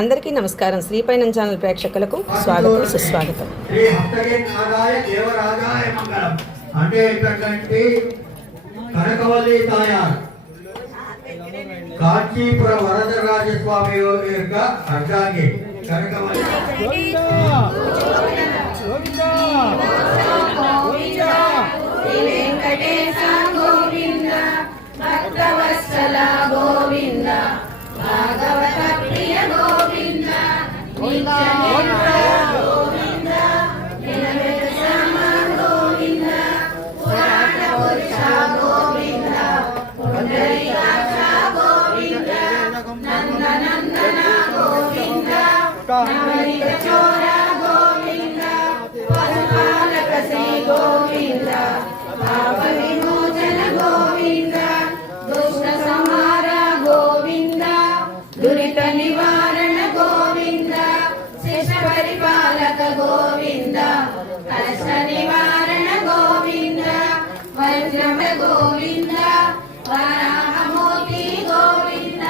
అందరికీ నమస్కారం. శ్రీపైనం ఛానల్ ప్రేక్షకులకు స్వాగతం, సుస్వాగతం. అంటే ఏంటంటే కనకవల్లి తాయారు కాంచీపుర వరదరాజస్వామి యొక్క అర్ధాంగి కనకవల్లి. వెంకటేశ గోవింద, భక్తవత్సల గోవింద, భాగవత ప్రియ గోవింద, నిత్య గోవింద, నిలవేద శ్యామ గోవింద, పురాణ పురుష గోవింద, పుండరీకాక్ష గోవింద, నందనందన గోవింద, నవనీత చోర గోవింద, పశుపాలక శ్రీ గోవింద, పాప విమోచన గోవింద, దుష్ట సంహార గోవింద, దురిత నివారణ గోవింద, శిష్ట పరిపాలక గోవింద, కష్ట నివారణ గోవింద, వజ్రమ గోవింద, వరాహమూర్తి గోవింద,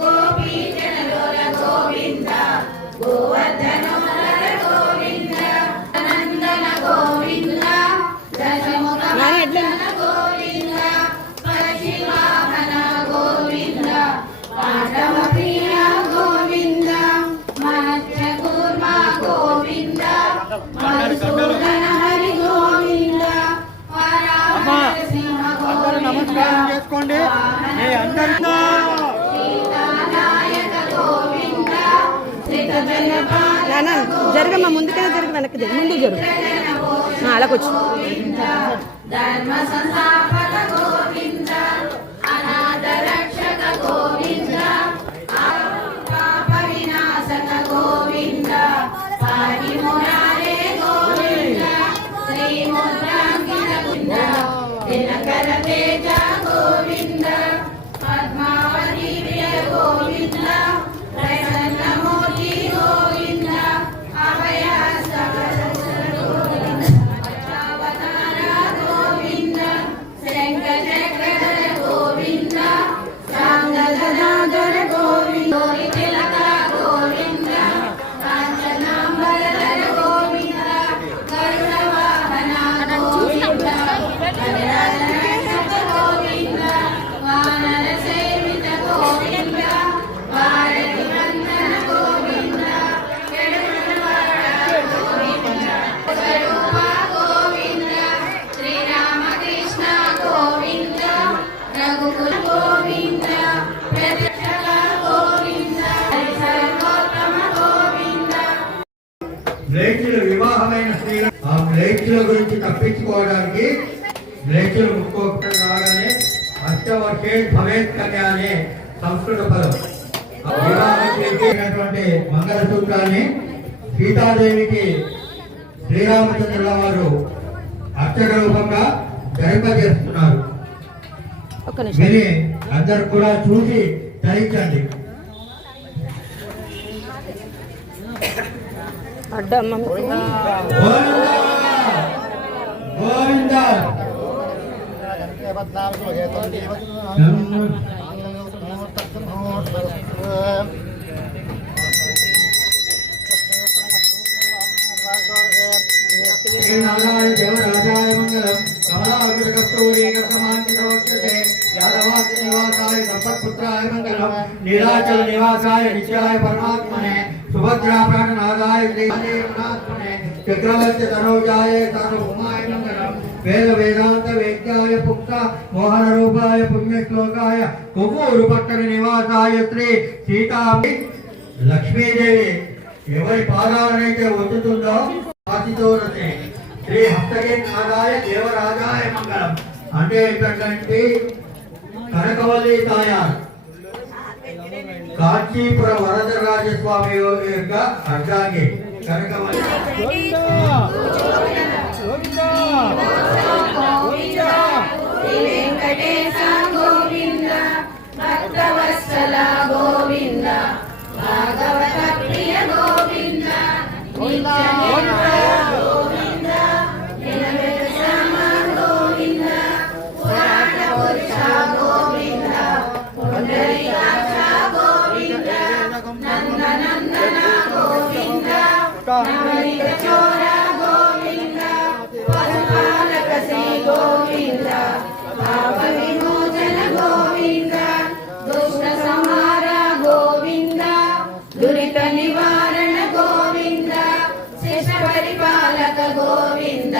గోపీ జనలోల గోవింద, గోవర్ధనోదర గోవింద, నందన గోవింద, దశముఖ మర్దన గోవింద, పశ్చిమాహన గోవింద, పాండవ ప్రియ గోవింద, మత్స్య కూర్మ గోవింద, మధుసూదన హరి గోవింద, వరాహ సింహ గోవింద, చేసుకోండి సీతానాయక గోవింద, శ్రీకజన జరగమ్మా, ముందుకైనా జరుగు, వెనక్కి జరుగు, ముందు జరుగు, అలాగొచ్చు. ధర్మ సంస్థాపక గోవింద, అనాథ రక్షక గోవింద, పాప వినాశక గోవింద, పారి మురారే గోవింద, శ్రీ ముద్రాంకిత గుండ, దినకర తేజ గోవింద, పద్మావతి ప్రియ గోవింద, ప్రసన్నమూర్తి గోవింద, అభయహస్త గోవింద, అష్టావతార గోవింద, శంఖచక్రధర గోవింద, సాంగదాధర గోవింద, తిలక గోవింద, కాంచనాంబరధర గోవింద, గరుడ వాహన గోవింద, గజరాజ గోవింద, వానర సేవిత గోవింద, భారతి వందన గోవింద, గరుడవాడ గోవింద, స్వరూప గోవింద, శ్రీరామకృష్ణ గోవింద, రఘుకుల గోవింద, ప్రదక్షిణ గోవింద, సర్వోత్తమ గోవింద. మ్లేచ్చులు వివాహమైన స్త్రీలు ఆ మ్లేచ్చుల గురించి తప్పించుకోవడానికి మ్లేచ్చులు ముక్కోపటం రాగానే అష్టవర్షే భవేత్ కన్య అనే సంస్కృత పదం. ఆ వివాహం చేసినటువంటి మంగళసూత్రాన్ని సీతాదేవికి శ్రీరామచంద్రుల వారు అర్చక రూపంగా ధరింపజేస్తున్నారు. ఒక్క నిమిషం. విని అందరు కూడా చూసి ధరించండి. అడ్డమ్మ గోవిందా గోవిందా నారాయణ దేవరాజాయ మంగళం కమలాకృత కస్తూరి కర్తమాంకితవక్షతే యాదవాస నివాసాయ సంపత్పుత్రాయ మంగళం నీలాచల నివాసాయ నిత్యాయ పరమాత్మనే సుభద్రా ప్రాణనాథాయ శ్రీదేవనాథ్మనే చక్రవర్తి తనోజాయ సార్వభౌమాయ మంగళం వేద వేదాంత వేద్యాయ పుక్త మోహన రూపాయ పుణ్యశ్లోకాయ కుమూరు పట్టణ నివాసాయ శ్రీ సీతా లక్ష్మీదేవి ఎవరి పాదాలనైతే ఒత్తుతుందో ఆశితోరతే శ్రీ హస్తగిరినాథాయ దేవరాజాయ మంగళం. అంటే ఏంటంటే కనకవల్లి తాయారు కాంచీపుర వరదరాజస్వామి యొక్క అర్ధాంగి కనకవల్లి. వెంకటేశ గోవింద, భక్తవత్సల గోవింద, భాగవత ప్రియ గోవింద, నిత్య గోవింద, నిలవేద శ్యామ గోవింద, పురాణ పురుష గోవింద, పుండరీకాక్ష గోవింద, నందన నవనీత చోర గోవింద పశుపాలక శ్రీ గోవింద పాప విమోచన గోవింద దుష్ట సంహార గోవింద దురిత నివారణ గోవింద శిష్ట పరిపాలక గోవింద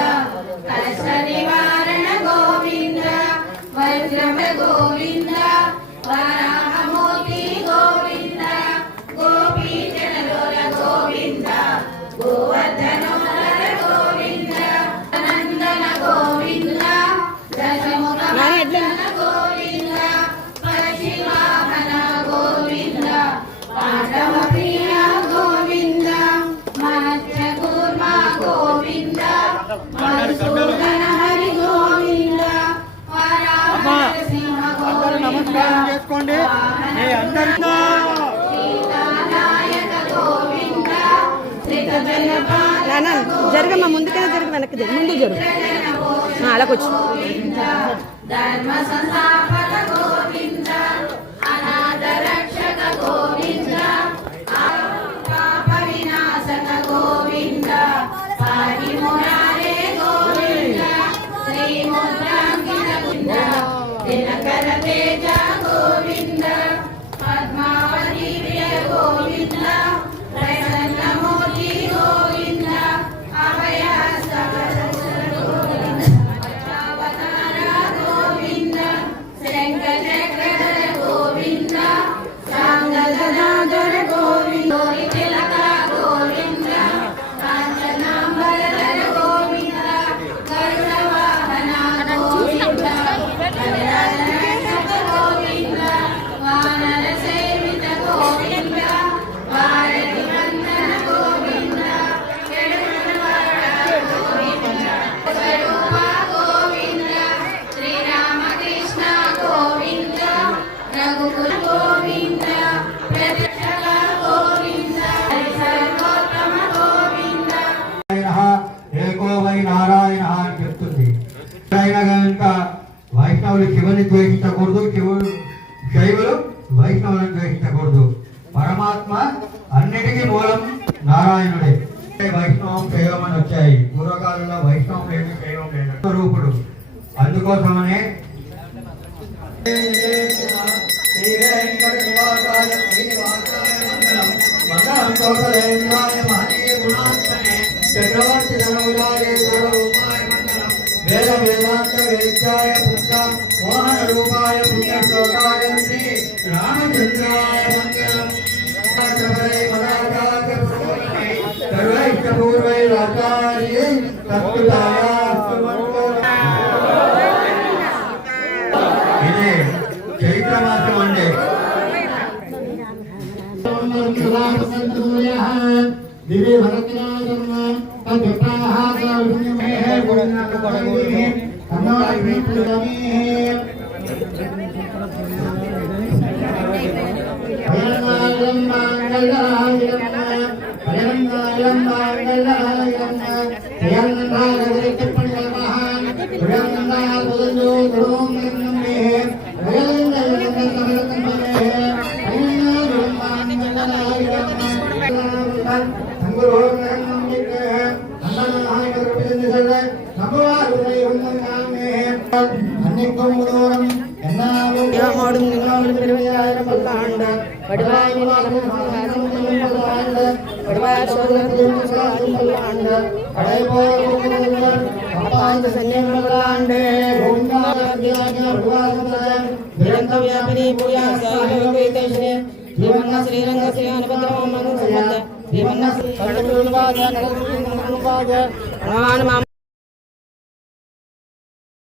కష్ట నివారణ గోవింద వజ్రమ గోవింద వరాహమూర్తి గోవింద గోపీ జనలోల గోవింద గోవర్ధనోదర గోవింద నందన గోవింద దశముఖ మండన గోవింద పశివాహన గోవింద పాండవ ప్రియ గోవింద మత్స్య కూర్మ గోవింద మధుసూదన హరి గోవింద వరాహ సింహ గోవింద నమస్కారం చేసుకోండి మీ అందరితో సీతానాయక గోవింద శ్రీకజన నాన్న జరగమ్మా ముందుకైనా జరుగు వెనక్కి జరుగు ముందు జరుగు అలాగొచ్చు ధర్మ సంస్థాపక గోవింద అనాథ రక్షక గోవింద పాప వినాశక గోవింద పారి మురారే గోవింద శ్రీ ముద్రాంకిత గోవింద దినకర తేజ గోవింద పద్మావతి ప్రియ గోవింద ప్రసన్నమూర్తి గోవింద అభయహస్త అవతార గోవింద శంఖచక్రధర గోవింద సాంగదాధర గోవింద తిలక గోవింద కాంచనాంబరధర గోవింద గరుడ వాహన గోవింద గజరక్షక గోవింద వానర సేవిత గోవింద భారతి వందన గోవింద స్వరూప గోవింద శ్రీరామకృష్ణ గోవింద రఘుకుల గోవింద ప్రదక్షక గోవింద సర్వోత్తమ గోవింద ఏకో వై నారాయణ అని చెప్తుంది. అయినా కనుక వైష్ణవులు శివుని ద్వేషించకూడదు, శైవులు వైష్ణవులను ద్వేషించకూడదు. పరమాత్మ అన్నిటికీ మూలం నారాయణుడే. వైష్ణవం శైవం అని వచ్చాయి. పూర్వకాలంలో వైష్ణవం లేదు, శైవం లేదు, స్వరూపుడు. అందుకోసమనే శ్రీ వెంకట నివాసాయ శ్రీనివాసాయ మంగళం మంగళం కౌసలేంద్రాయ మహనీయ గుణాత్మనే చక్రవర్తి ధనములాయ సర్వరూపాయ మంగళం వేద వేదాంత వేద్యాయ పుత్రం మోహన రూపాయ పుణ్యశ్లోకాయ శ్రీ రామచంద్రాయ మంగళం సర్వైష్టపూర్వైరాచార్యై తత్కృతాయాస్తు మంగళం. ఇది చైత్ర మాసం అండి. దివ్య భరతనాథమ్మ மாடும் நிலமாடும் பெருமையாயிரம் பல்லாண்ட வடிவாய் நிலமும் பல்லாண்ட வடிவாய் சோதனையும் பல்லாண்ட படைபோர் அப்பாந்த சன்னியம் பல்லாண்டு నిరంత వ్యాపిని పూజా సాగేతేశ్వరే శ్రీమన్న శ్రీరంగ శ్రీ అనుభద్రమ సంబంధ శ్రీమన్న శ్రీ కడకులువాద హనుమాన్